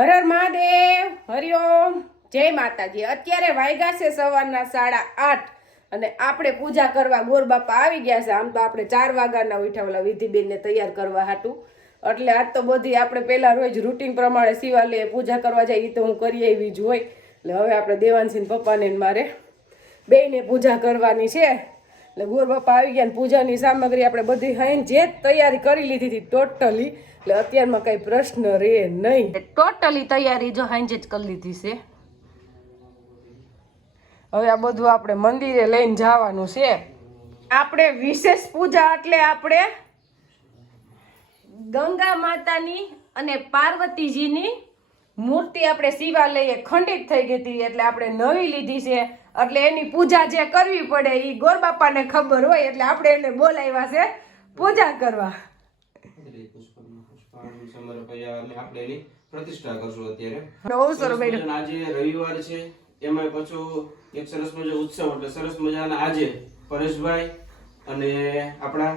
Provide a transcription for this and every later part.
હર હર મહાદેવ, હરિઓમ, જય માતાજી। અત્યારે વાગ્યા છે સવારના 8:30 અને આપણે પૂજા કરવા ગોર બાપા આવી ગયા છે। આમ તો આપણે 4 વાગ્યાના ઉઠાવેલા વિધિબેનને તૈયાર કરવા હાટું, એટલે આજ તો બધી આપણે પહેલા રોજ રૂટીન પ્રમાણે શિવાલયે પૂજા કરવા જાય એ તો હું કરી આવી જ હોય। એટલે હવે આપણે દેવાંશીન પપ્પાને મારે બેયને પૂજા કરવાની છે। એટલે ગોર બાપા આવી ગયા ને પૂજાની સામગ્રી આપણે બધી હાઈને જે તૈયારી કરી લીધી હતી ટોટલી, એટલે અત્યારમાં કઈ પ્રશ્ન રહે નહીં। ટોટલી તૈયારી જો હાઈને જ કરી લીધી છે। હવે આ બધું આપણે મંદિરે લઈને જવાનું છે। આપણે વિશેષ પૂજા એટલે આપણે ગંગા માતાની અને પાર્વતીજીની મૂર્તિ આપણે શિવાલયે ખંડિત થઈ ગઈ હતી, એટલે આપણે નવી લીધી છે। એટલે એની પૂજા જે કરવી પડે એ ગોર બાપાને ખબર હોય, એટલે આપણે એને બોલાવ્યા છે પૂજા કરવા। પ્રતિષ્ઠા કરશું અત્યારે। બહુ સરસ બેન, આજે રવિવાર છે, એમાં પાછું એક સરસ મજાનો ઉત્સવ, એટલે સરસ મજાના આજે પરેશભાઈ અને આપણા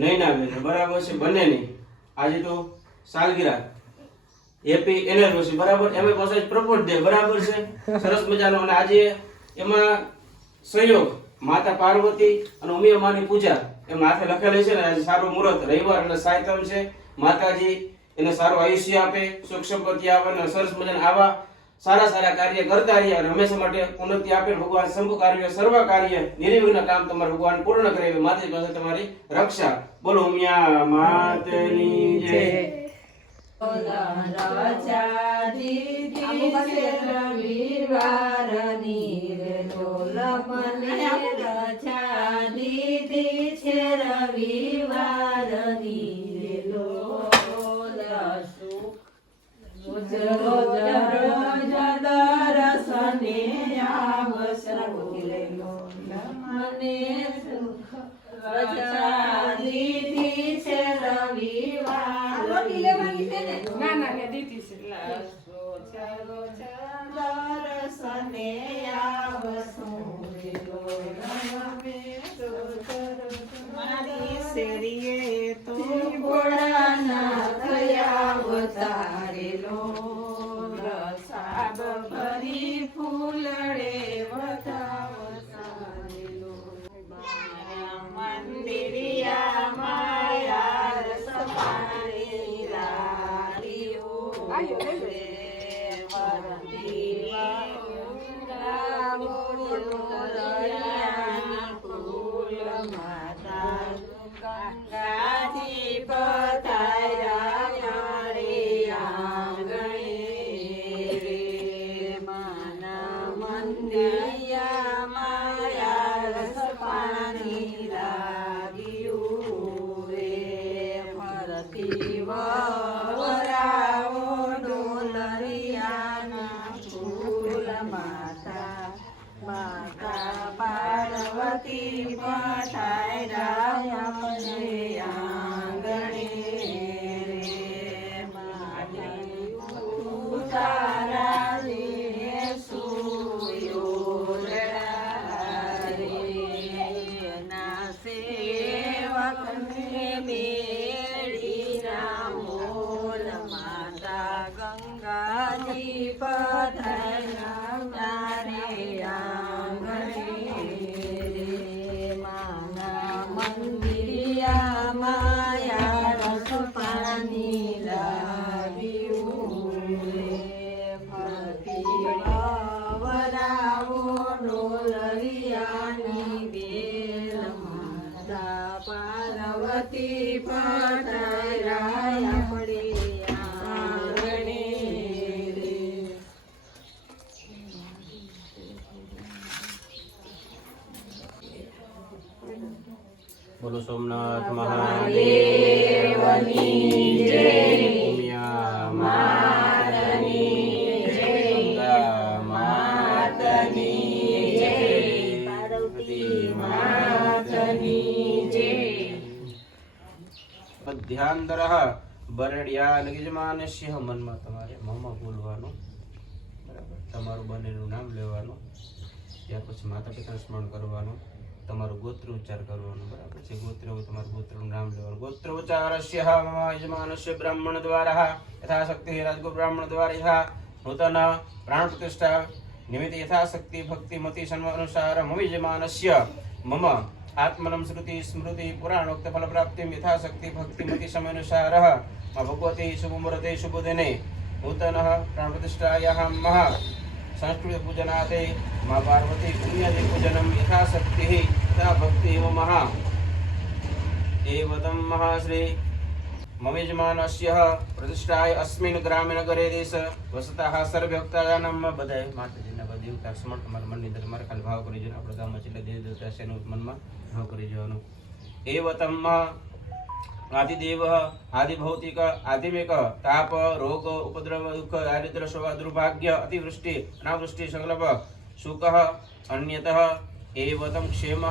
નૈનાબેન બરાબર છે, બંનેની આજે તો સાલગીરા, હેપી એનિવર્સરી બરાબર, એમાં પાછું પ્રપોઝ ડે બરાબર છે, સરસ મજાનો। અને આજે એમાં સંયોગ માતા પાર્વતી અને ઉમિયા માની પૂજા એમ માથે લખેલી છે ને। આજે સારું મુહૂર્ત રવિવાર અને સાયતમ છે, માતાજી એને સારું આયુષ્ય આપે, સુખ સંપત્તિ આવે અને સરસ મજાના આવા સારા સારા કાર્ય કરતા રહ્યા અને હંમેશા માટે ઉન્નતિ આપે। ભગવાન શંભુ કાર્ય સર્વ કાર્ય નિર્વિઘ્ન કામ તમારું ભગવાન પૂર્ણ કરે, માતાજી પાસે તમારી રક્ષા। બોલો ઉમિયા માતની જય। બોલો સોમનાથ મહાદેવની જય। ઉમિયા માતની જય, ગંગા માતની જય, પાર્વતી માતની જય। ધ્યાન દરહ બરડિયા લગીજમાનસ્ય, મનમાં તમારે મોમાં બોલવાનું બરાબર, તમારું બંનેનું નામ લેવાનું, ત્યાર પછી માતા પિતાનું સ્મરણ કરવાનું। તમારું ગોત્ર ઉચ્ચાર કરવાનો બરાબર છે. ગોત્ર હોય તમારું ગોત્રનું નામ લેવાનું. ગોત્ર ઉચ્ચારસ્ય મમ યજમાનસ્ય બ્રાહ્મણ દ્વારા યથાશક્તિ રાજગો બ્રાહ્મણ દ્વારા નૂતન પ્રાણ પ્રતિષ્ઠા નિમિત્તે યથાશક્તિ ભક્તિ મતિ સન્માનુસાર મમ યજમાનસ્ય મમ આત્મનમ શ્રુતિ સ્મૃતિ પુરાણોક્ત ફલ પ્રાપ્તિ યથાશક્તિ ભક્તિ મતિ સમયાનુસાર મા ભગવતી શુભ મુહૂર્તે શુભ દિને નૂતન પ્રાણ પ્રતિષ્ઠાયાહ મહા સંસ્કૃત પૂજનાતે મા પાર્વતી પુણ્યાદિ પૂજનમ યથાશક્તિ તથા ભક્તિ મહા એવતમ મહાશ્રી મમ યજમાનસ્ય પ્રતિષ્ઠાય અસ્મિન ગ્રામે નગરે દેશ વસતઃ સર્વે ભક્તાનામ બધાય માતાજીના બધા દેવતા સમર્થ તમારા મનની અંદર મારે ખાલી ભાવ કરી જવાનો. આપણા ગામમાં છેલ્લે દેવ દેવતા છે એનું મનમાં ભાવ કરી જવાનું. એવતમ આદિદેવ આદિભૌતિક આદિમેક તાપ રોગ ઉપદ્રવ દુઃખ દારિદ્ર શોક દુર્ભાગ્ય અતિવૃષ્ટિ અનાવૃષ્ટિ સંકલ્પ સુખ અન્યતઃ એવતમ ક્ષેમઃ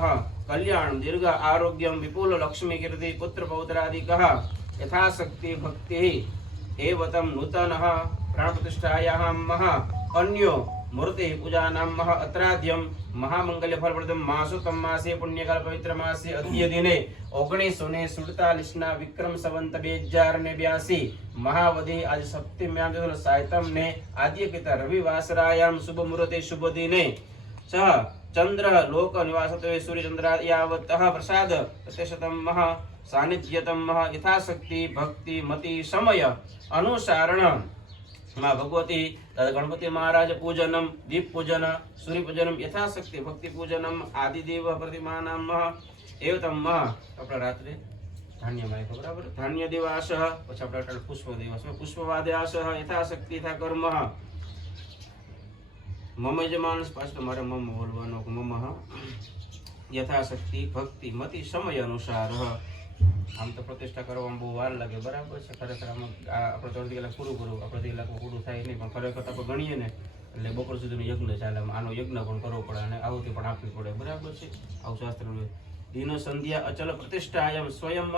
કલ્યાણ દીર્ઘ આરોગ્યમ વિપુલ લક્ષ્મી કીર્તિ પુત્ર પૌત્રાદિકઃ યથાશક્તિ ભક્તિ એવતમ નૂતનઃ પ્રાણ પ્રતિષ્ઠાયાહ મહા અન્યો મૂર્તિ પૂજાનામ મહા અત્રાદ્યમ મહામંગલ્ય ફલપ્રદમ માસોતમ માસે પુણ્યકાલ પવિત્ર માસે અદ્ય દિને 1947 ના વિક્રમ સંવત 2082 મહાવદી આજ સપ્તમ્યામ સાયતમ ને આદ્ય પિતા રવિ વાસરાયામ શુભ મુહૂર્તે શુભ દિને સહ ચંદ્ર લોક નિવાસતે સૂર્ય ચંદ્રાયાવતઃ પ્રસાદ પ્રતિશતમ મહા સાનિધ્યતમ મહા યથાશક્તિ ભક્તિ મતિ સમય અનુસારણ માં ભગવતી ગણપતિ મહારાજ પૂજનમ દીપ પૂજન સૂર્ય પૂજનમ યથાશક્તિ ભક્તિ પૂજનમ આદિદેવ પ્રતિમાનામ એવતમ આપણે રાત્રે ધાન્ય માય બરાબર ધાન્ય દિવાસ પછી આપણે પુષ્પ દિવસ પુષ્પવાદ્યાસ યથાશક્તિ થા કર્મ મમ યજમાનસ પાછળ મારે મમ બોલવાનો મમ યથાશક્તિ ભક્તિ મતિ સમય અનુસાર. આમ તો પ્રતિષ્ઠા કરવામાં બહુ વાર લાગે બરાબર છે. ખરેખર આમાં આપણે 3 કલાક પૂરું કરવું આપણે 3 કલાકમાં પૂરું થાય નહીં, પણ ખરેખર આપણે ગણીએ ને એટલે બપોર સુધીનો યજ્ઞ ચાલે. આનો યજ્ઞ પણ કરવો પડે અને આહુતિ પણ આપવી પડે બરાબર છે. આવું શાસ્ત્ર દિન સંધ્યા અચલ પ્રતિષ્ઠાયમ સ્વયં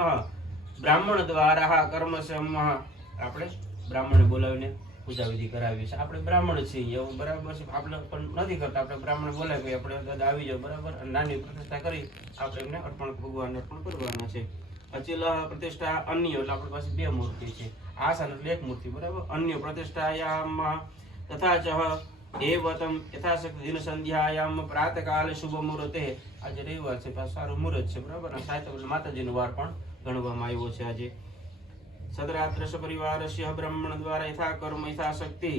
બ્રાહ્મણ દ્વારા કર્મ આપણે બ્રાહ્મણને બોલાવીને પૂજા વિધિ કરાવી છે. આપણે બ્રાહ્મણ છીએ એવું બરાબર છે. આપણે પણ નથી કરતા, આપણે બ્રાહ્મણ બોલાવી આપણે દાદા આવી જાવ બરાબર. નાની પ્રતિષ્ઠા કરી આપણે એમને અર્પણ ભગવાનને અર્પણ કરવાના છે. અચિલ પ્રતિષ્ઠા અન્ય એટલે આપણી પાસે 2 મૂર્તિ છે. આસન એટલે 1 મૂર્તિ બરાબર. અન્ય પ્રતિષ્ઠાયામ તથા ચ એવતમ યથાશક્તિ દિન સંધ્યાયામ પ્રાતકાલે શુભ મુહૂર્તે આજે રવિવાર છે, સારું મુહૂર્ત છે બરાબર. અને સાહિત્ય એટલે માતાજીનો વાર પણ ગણવામાં આવ્યો છે આજે. સદરાત્ર સપરિવારસ્ય બ્રાહ્મણ દ્વારા યથા કર્મ યથાશક્તિ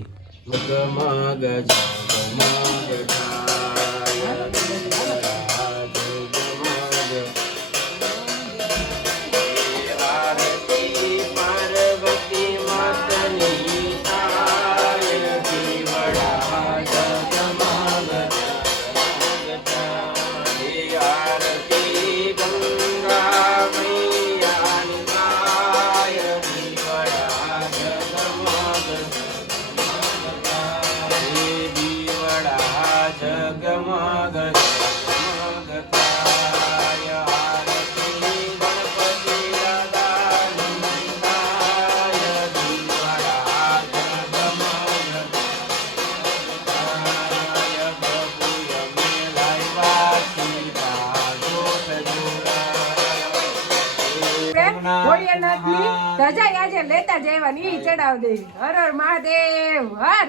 ભોળિયાનાથની ધજા આજે લેતા જવાની ઈ ચડાવ દે. હર હર મહાદેવ હર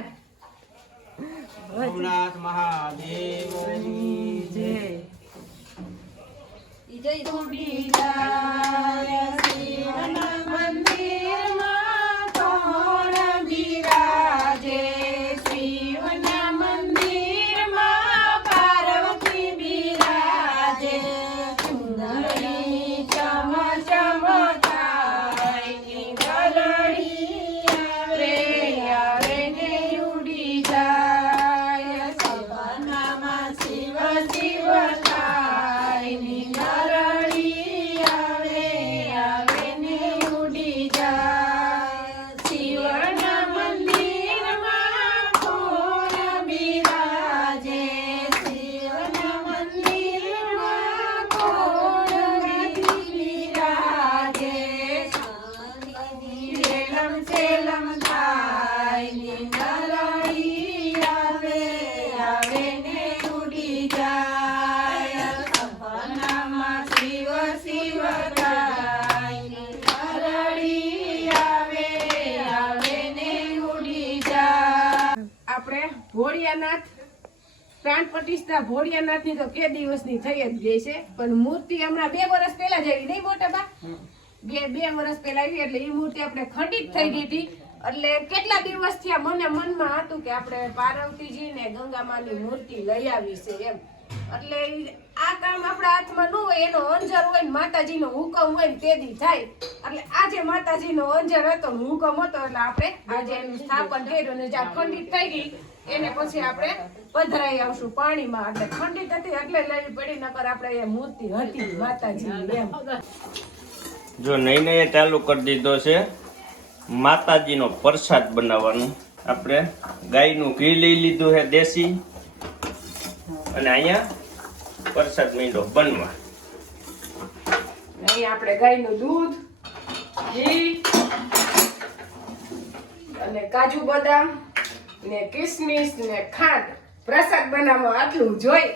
સોમનાથ મહાદેવની જય. જય ઉડી જાય શિવના મંદિરમાં કોણ બિરાજે. શિવના મંદિરમાં પાર્વતી બિરાજે. સુંદરી ચમ ચમ થાય ની ગલડી આવે આવે ને ઉડી જાય. સપનામાં શિવ શિવ થાય ની ગલડી આવે આવે ને ઉડી આપણે ભોળિયાનાથ પ્રાણ પ્રતિષ્ઠા ભોળિયાનાથની તો કે દિવસની થઈ જ ગઈ છે, પણ મૂર્તિ હમણાં 2 વર્ષ પહેલા જ આવી નહીં મોટા બા? બે વર્ષ પહેલા આવી એટલે એ મૂર્તિ આપણે ખંડિત થઈ ગઈ હતી. એટલે કેટલા દિવસ થયા મને મનમાં હતું કે આપણે પાર્વતીજી ને ગંગામાની મૂર્તિ લઈ આવી છે એમ. એટલે આ કામ આપણા હાથમાં ન હોય, એનો અંજર હોય ને માતાજીનો હુકમ હોય ને તે દી થાય. એટલે આજે માતાજીનો અંજર હતો ને હુકમ હતો એટલે આપણે આજે એનું સ્થાપન કર્યું ને જ્યાં ખંડિત થઈ ગઈ એને પછી આપણે પધરાઈ આવશું પાણીમાં. એટલે ખંડિત હતી એટલે લેવી પડી, નકર આપણે એ મૂર્તિ હતી માતાજી એમ. જો નહીં ચાલુ કરી દીધો છે માતાજીનો પ્રસાદ બનાવવાનું. આપણે ગાયનું ઘી લઈ લીધું છે દેશી, અને અહીંયા પ્રસાદ મીંડો બનવા. અહીં આપણે ગાયનું દૂધ, ઘી અને કાજુ બદામ ને કિસમિસ ને ખાંડ પ્રસાદ બનાવવા આટલું જોઈ.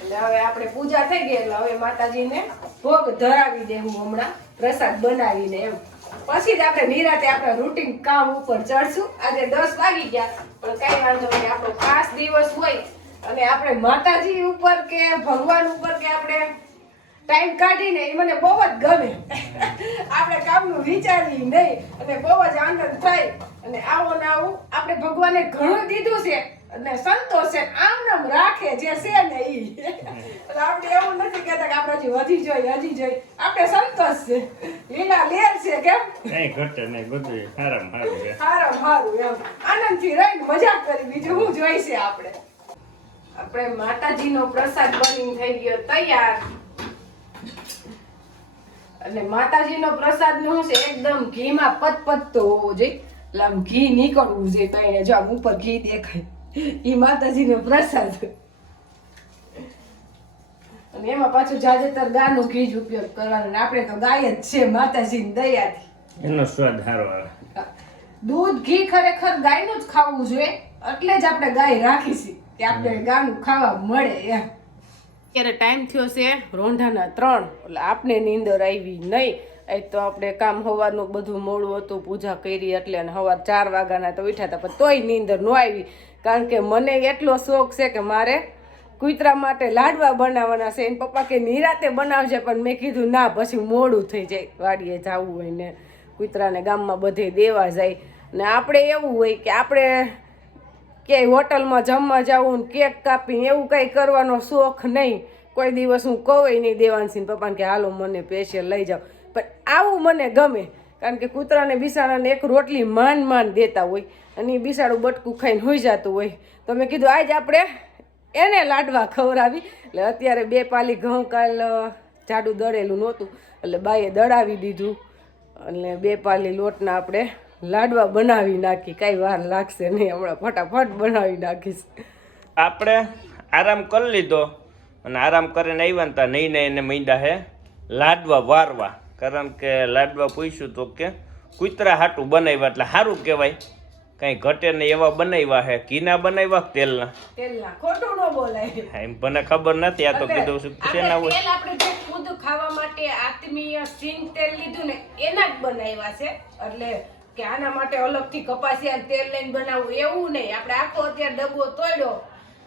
એટલે હવે આપણે પૂજા થઈ ગઈ એટલે હવે માતાજીને ભોગ ધરાવી દેવું હમણાં પ્રસાદ બનાવીને એમ. પછી જ આપણે નિરાતે આપણા રૂટીન કામ ઉપર ચડશું. આજે 10 વાગી ગયા પણ કઈ વાંધો નહીં, આપણો ખાસ દિવસ હોય અને આપણે માતાજી ઉપર કે ભગવાન ઉપર કે આપણે ટાઈમ કાઢીને એ મને બહુ જ ગમે. આપણે કામનું વિચારીએ નહીં અને બહુ જ આનંદ થાય. અને આવો ને આવું આપણે ભગવાને ઘણું દીધું છે અને સંતોષ છે, આમ નામ રાખે જે છે ને ઈ. એટલે આપણે એવું નથી કહેતા કે આપણે હજી હજી જોઈ આપણે સંતોષ છે, લીલા લેર છે કેમ કઈ ઘટે નહીં, બધું સારામાં સારું છે. સારું એમ આનંદથી રહીને મજાક કરી, બીજું શું જોઈ છે આપણે. આપણે માતાજીનો પ્રસાદ બની થઈ ગયો તૈયાર. અને માતાજીનો પ્રસાદ નું છે એકદમ ઘીમાં પતપતતો હોવો જોઈએ, એટલે આમ ઘી નીકળવું જોઈએ. તો અહીંયા જો આમ ઉપર ઘી દેખાય, ઈ માતાજીનો પ્રસાદ. અને એમાં પાછું જાજેતર ગાયનું ઘી જ ઉપયોગ કરવાનો. આપણે તો ગાય જ છે માતાજીની દયાથી, એનો સ્વાદ સારો આવે. દૂધ ઘી ખરેખર ગાયનું જ ખાવું જોઈએ, એટલે જ આપણે ગાય રાખીશું કે આપણે ગાયનું ખાવા મળે એમ. અત્યારે ટાઈમ થયો છે રોંઢાના 3, એટલે આપને નીંદર આવી નહીં. એ તો આપણે કામ સવારનું બધું મોડું હતું, પૂજા કરી એટલે અને સવાર 4 વાગ્યાના તો ઉઠ્યા હતા, પણ તોય નીંદર ન આવી. કારણ કે મને એટલો શોખ છે કે મારે કૂતરા માટે લાડવા બનાવવાના છે. એને પપ્પા કે નિરાતે બનાવજે, પણ મેં કીધું ના, પછી મોડું થઈ જાય, વાડીએ જવું હોય ને કૂતરાને ગામમાં બધે દેવા જાય. ને આપણે એવું હોય કે આપણે ક્યાંય હોટલમાં જમવા જવું ને કેક કાપી એવું કંઈ કરવાનો શોખ નહીં. કોઈ દિવસ હું કહું નહીં દેવાંશીને પપ્પાને કે હાલો મને સ્પેશિયલ લઈ જાઓ, પણ આવું મને ગમે. કારણ કે કૂતરાને બિસાડાને એક રોટલી માંડ દેતા હોય અને એ બિસાડું બટકું ખાઈને હોઈ જતું હોય. તો મેં કીધું આજ આપણે એને લાડવા ખવડાવી. એટલે અત્યારે 2 પાલી ઘઉં કાલ જાડું દળેલું નહોતું એટલે બાએ દળાવી દીધું, એટલે 2 પાલી લોટના આપણે લાડવા બનાવી નાખી. કાંઈ વાર લાગશે નહીં, હમણાં ફટાફટ બનાવી નાખીશ. આપણે આરામ કરી લીધો અને આરામ કરીને આવ્યા ને ત્યાં નહીં એને મીંડા હે લાડવા વારવા. કારણ કે લાડવા પૂછ્યું તો કે કૂતરા હાટું બનાવ્યા એટલે સારું કહેવાય, કઈ ઘટે નહીં એવા બનાવ્યા હે. ઘીના બનાવ્યા તેલના? તેલના, ખોટું ન બોલાય. એમ મને ખબર નથી, આ તો કીધું છે શેના હોય. તેલ આપણે જે ખુદ ખાવા માટે આત્મીય સિંગ તેલ લીધું ને એના જ બનાવ્યા છે. એટલે કે આના માટે અલગથી કપાસિયા તેલ લઈને બનાવવું એવું નહીં. આપણે આખો અત્યારે ડબ્બો તોડ્યો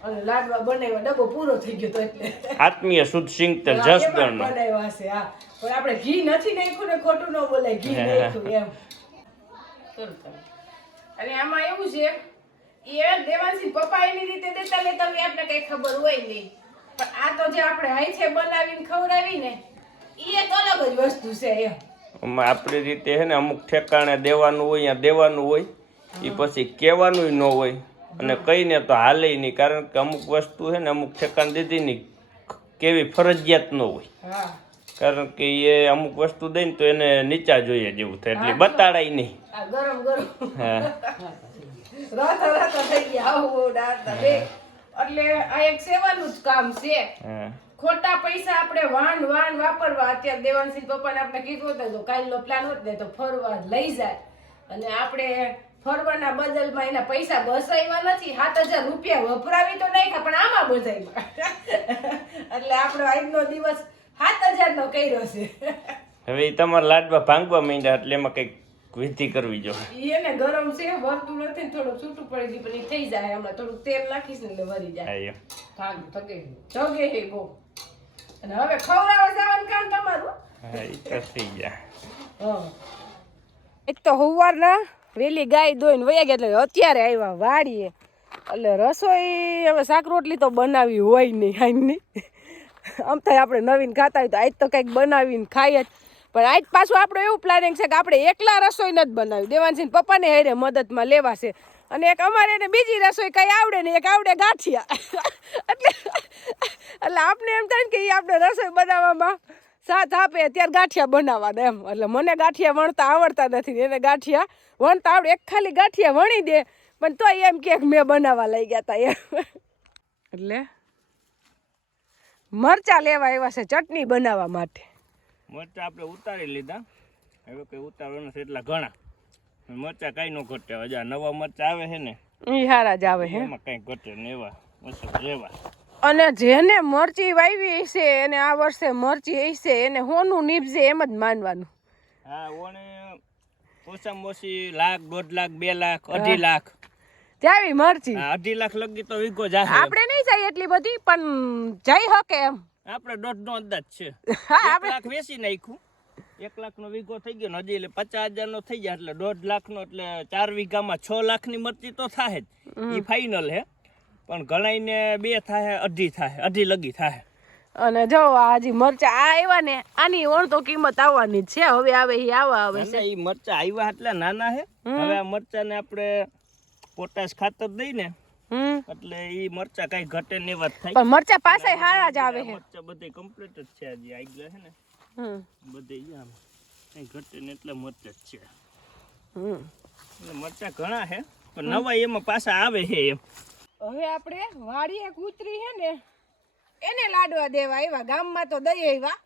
અને લાડવા બનાવ્યા, ડબ્બો પૂરો થઈ ગયો તો એટલે આત્મીય શુદ્ધ સિંગ તેલ જસદણ બનાવ્યા છે. હા, પણ આપણે ઘી નથી નાખ્યું ને, ખોટું ન બોલાય, ઘી નાખ્યું એમ. અને આમાં એવું છે એ દેવાંશી પપ્પા એની રીતે દેતા લેતા હોય, આપણે કઈ ખબર હોય નહીં. પણ આ તો જે આપણે હાથે બનાવીને ખવડાવી ને એ એક અલગ જ વસ્તુ છે એમ. આપણી રીતે છે ને અમુક ઠેકાણે દેવાનું હોય, અહીંયા દેવાનું હોય, એ પછી કહેવાનું ન હોય અને કહીને તો હાલે નહીં. કારણ કે અમુક વસ્તુ છે ને અમુક ઠેકાણે દીધી નહીં કેવી ફરજિયાત ન હોય. કારણ કે એ અમુક વસ્તુ દઈને તો એને નીચા જોઈએ જેવું થાય, એટલે બતાડાય નહીં. ગરમ રાતા થઈ ગયા આવું ડાતા બે. એટલે આ એક સેવાનું જ કામ છે. ખોટા પૈસા આપણે વાન વાપરવા. અત્યારે દેવાંશી પપ્પાને આપણે કીધું હતું તો કાલનો પ્લાન હોત ને તો ફરવા લઈ જાય, અને આપણે ફરવાના બદલમાં એના પૈસા બસાવ્યા નથી. 7,000 રૂપિયા વપરાવી તો નાખ્યા પણ આમાં બધાયમાં. એટલે આપણો આજનો દિવસ 7,000 નો કર્યો છે. હવે તમારા લાડવા ભાંગવા માંડ્યા એટલે એમાં કઈક વિધિ કરવી જોઈએ. ઈ એને ગરમ છે વરતું નથી ને થોડું છૂટું પડી ગયું પણ ઈ થઈ જાય હમણાં થોડુંક તેલ નાખીશ ને એટલે વરી જાય. હા, એમ. થાક જગે હે બહુ. અને હવે ખવડાવવા જવાનું કામ તમારું. હા, ઈ તો થઈ જાય. હા. એક તો સવારના વેલી ગાય દોઈને વયા ગયા એટલે અત્યારે આવ્યા વાડીએ એટલે રસોઈ હવે શાક રોટલી તો બનાવી હોય નહીં આની આમ થાય આપણે નવીન ખાતા હોય તો આજ તો કંઈક બનાવીને ખાઈએ જ પણ આજ પાછું આપણું એવું પ્લાનિંગ છે કે આપણે એકલા રસોઈ નથી બનાવી દેવાનસિંહ પપ્પાને હેરે મદદમાં લેવાશે અને એક અમારે એને બીજી રસોઈ કઈ આવડે ને એક આવડે ગાંઠિયા એટલે આપણે એમ થાય ને કે એ આપણે રસોઈ બનાવવામાં સાથ આપે ત્યારે ગાંઠિયા બનાવવાના એમ એટલે મને ગાંઠિયા વણતા આવડતા નથી એને ગાંઠિયા વણતા આવડે એક ખાલી ગાંઠિયા વણી દે પણ તોય એમ કે મેં બનાવવા લઈ ગયા હતા એમ એટલે મરચાં લેવા આવ્યા છે ચટણી બનાવવા માટે. મરચા આપણે ઉતારી લીધા, હવે કઈ ઉતારવાના છે એટલા ઘણા. મરચા કઈ નો ઘટે, હજા નવા મરચા આવે છે ને એ હારા જ આવે હે એમાં કઈ ઘટે ને એવા મસ્ત રેવા. અને જેને મરચી વાવી છે એને આ વર્ષે મરચી હશે એને હોનું નીપજે એમ જ માનવાનું. હા, ઓને ઓછામાં ઓછી લાખ, 1.5 લાખ, 2 લાખ, 2.5 લાખ જાવી મરચી. 2.5 લાખ લગી તો વીઘો જાશે. આપણે નહીં જાય એટલી બધી પણ જઈ શકે એમ. આપણે 1.5 નો અંદાજ છે. હા, 1 લાખ વેચી નાખ્યું, 1 લાખ નો વીઘો થઈ ગયો ને હજી એટલે 50,000 નો થઈ જાય એટલે 1.5 લાખ નો એટલે 4 વીઘામાં 6 લાખની મરચી તો થાય જ. એ ફાઇનલ હે પણ ઘણાઈને 2 થાય, 2.5 થાય, 2.5 લગી થાય. અને જો આ હજી મરચા આ આવ્યા ને આની ઓણ તો કિંમત આવવાની જ છે. હવે આવે એ આવા આવે છે. એ મરચા આવ્યા એટલે નાના હે. હવે આ મરચા ને આપણે પોટાશ ખાતર દઈ ને એટલે ઈ મરચા કઈ ઘટે ને વાત થાય. પણ મરચા પાછા હારા જ આવે છે. મરચા બધે કમ્પ્લીટ જ છે હજી આવી ગયા છે ને બધે આમ કઈ ઘટે ને એટલે મરચા જ છે. એટલે મરચા ઘણા હે પણ નવા એમાં પાછા આવે છે એમ. હવે આપણે વાડીએ કૂતરી હે ને એને લાડવા દેવા આવ્યા ગામમાં તો દઈ આવ્યા.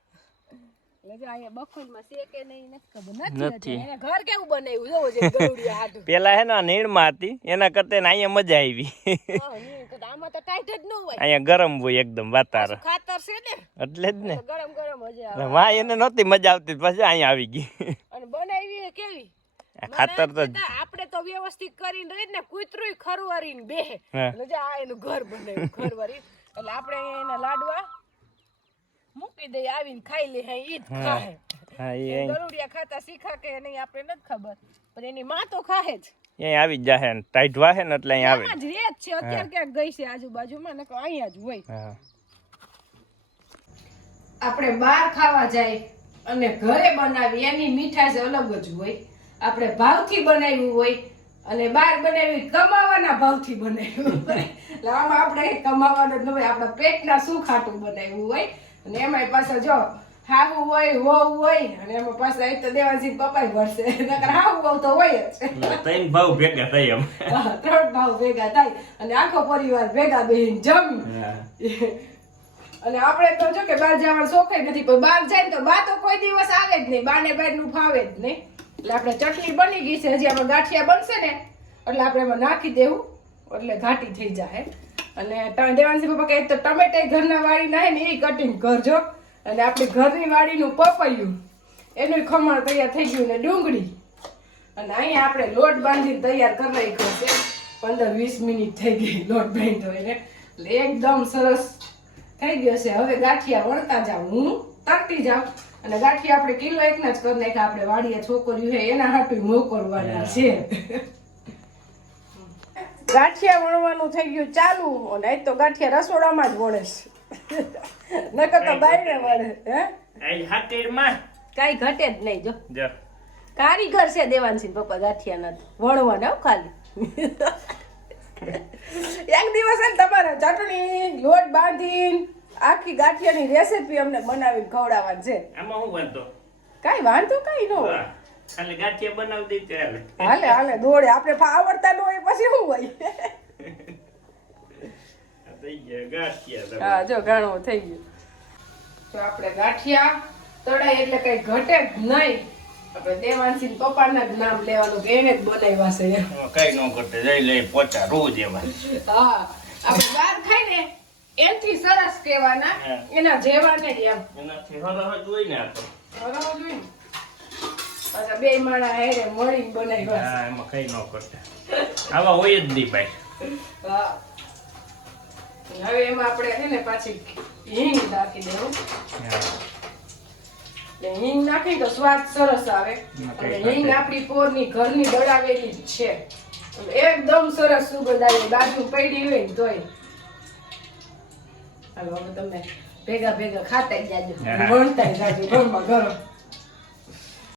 પેલા હે ને નીણમાં હતી એના કરતા ને અહીંયા મજા આવી. આમાં તો ટાઈટ જ ન હોય, અહીંયા ગરમ હોય એકદમ વાતાવરણ ખાતર છે ને એટલે જ ને ગરમ ગરમ મજા આવે. વાહ એને નહોતી મજા આવતી પછી અહીંયા આવી ગઈ. અને બનાવી કેવી ખાતર તો આપણે તો વ્યવસ્થિત કરીને રહી ને કૂતરું ખરવારીને બેહે એટલે આ એનું ઘર બનાવ્યું ખરવારી એટલે આપણે એના લાડવા મૂકી દઈ આવીને ખાઈ લે હે ઈ જ ખાહે. ગરુડિયા ખાતા શીખા કે નહીં આપણે નથી ખબર પણ એની માં તો ખાહે જ. અહીં આવી જ જાહે ટાઈટ વાહે ને એટલે અહીં આવે જ રે જ છે. અત્યારે ક્યાંક ગઈ છે આજુબાજુમાં નકર અહીંયા જ હોય. આપણે બહાર ખાવા જાય અને ઘરે બનાવી એની મીઠાશ અલગ જ હોય. આપણે ભાવથી બનાવ્યું હોય અને બહાર બનાવી કમાવાના ભાવથી બનાવ્યું હોય એટલે આમાં આપણે કમાવાનું જ ન હોય, આપણા પેટના સુખ હાટું બનાવ્યું હોય. અને એમાંય પાછા જો હાવું હોય વહુ હોય અને એમાં પાછા એક તો દેવાનસિંહ પપ્પાય ભરશે નકર હાવું વહુ તો હોય જ. 3 ભાવ ભેગા થાય એમ. 3 ભાવ ભેગા થાય અને આખો પરિવાર ભેગા બેહીને જમી. અને આપણે તો જો કે બહાર જવાનું શોખ નથી પણ બહાર જાય ને તો બા તો કોઈ દિવસ આવે જ નહીં, બાને બહારનું ફાવે જ નહીં. એટલે આપણે ચટણી બની ગઈ છે, હજી આપણે ગાંઠિયા બનશે ને એટલે આપણે એમાં નાખી દેવું એટલે ઘાટી થઈ જાય. અને દેવાનસિંહ પપ્પા કહે તો ટમેટા ઘરના વાડી ના ને એ કટિંગ કરજો અને આપણી ઘરની વાડીનું પપૈયું એનું ખમણ તૈયાર થઈ ગયું ને ડુંગળી અને અહીંયા આપણે લોટ બાંધીને તૈયાર કરી નાખ્યો છે. 15-20 મિનિટ થઈ ગઈ લોટ બાંધ્યો એને એટલે એકદમ સરસ થઈ ગયો છે. હવે ગાંઠિયા વણતા જાવ, હું તરતી જાઉં અને ગાંઠિયા આપણે કિલો એકના જ કરી નાખ્યા. આપણે વાડીએ છોકરીઓ છે એના હાટું મોકલવાના છે. ગાંઠિયા વણવાનું થઈ ગયું ચાલુ અને આજ તો ગાંઠિયા રસોડામાં જ વણે છે નકર તો બાયણે વણે. હે આઈ હાટેરમાં કાઈ ઘટે જ નહીં. જો કારીગર છે દેવાનસિંહ પપ્પા ગાંઠિયા નથી વણવાના હો ખાલી. એક દિવસ છે ને તમારે ચટણી લોટ બાંધીને આખી ગાંઠિયાની રેસીપી અમને બનાવીને ખવડાવવાની છે. આમાં હું વાંધો કાઈ વાંધો કાઈ ન હોય, ખાલી ગાંઠિયા બનાવી દઈ ચાલે. હાલે હાલે દોડે આપણે આવડતા ન હોય પછી શું હોય. થઈ ગયા ગાંઠિયા. હા જો ઘણું થઈ ગયું. તો આપણે ગાંઠિયા તળાય એટલે કઈ ઘટે જ નહીં. આપણે દેવાનસિંહ પપ્પાના જ નામ લેવાનું કે એને જ બનાવ્યા છે. કઈ ન ઘટે જઈ લઈ પોચા રોજ એવા. હા આપણે બહાર ખાઈ ને એનથી સરસ કહેવાના એના જેવા ને એમ એનાથી હરહજ હોય ને આ તો. બરાબર જોઈ પાછા બે માણા હેરે મળીને બનાવ્યા છે. હા એમાં કઈ ન કરતા આવા હોય જ નહીં ભાઈ. હા. હવે એમાં આપણે છે ને પાછી હિંગ નાખી દેવું. એટલે હિંગ નાખી તો સ્વાદ સરસ આવે. અને હિંગ આપણી પોરની ઘરની દળાવેલી જ છે. એકદમ સરસ સુગંધ આવે. બાજુ પડી હોય ને તોય. હાલો હવે તમે ભેગા ભેગા ખાતા જાજો, વણતા જાજો ઘરમાં ગરમ.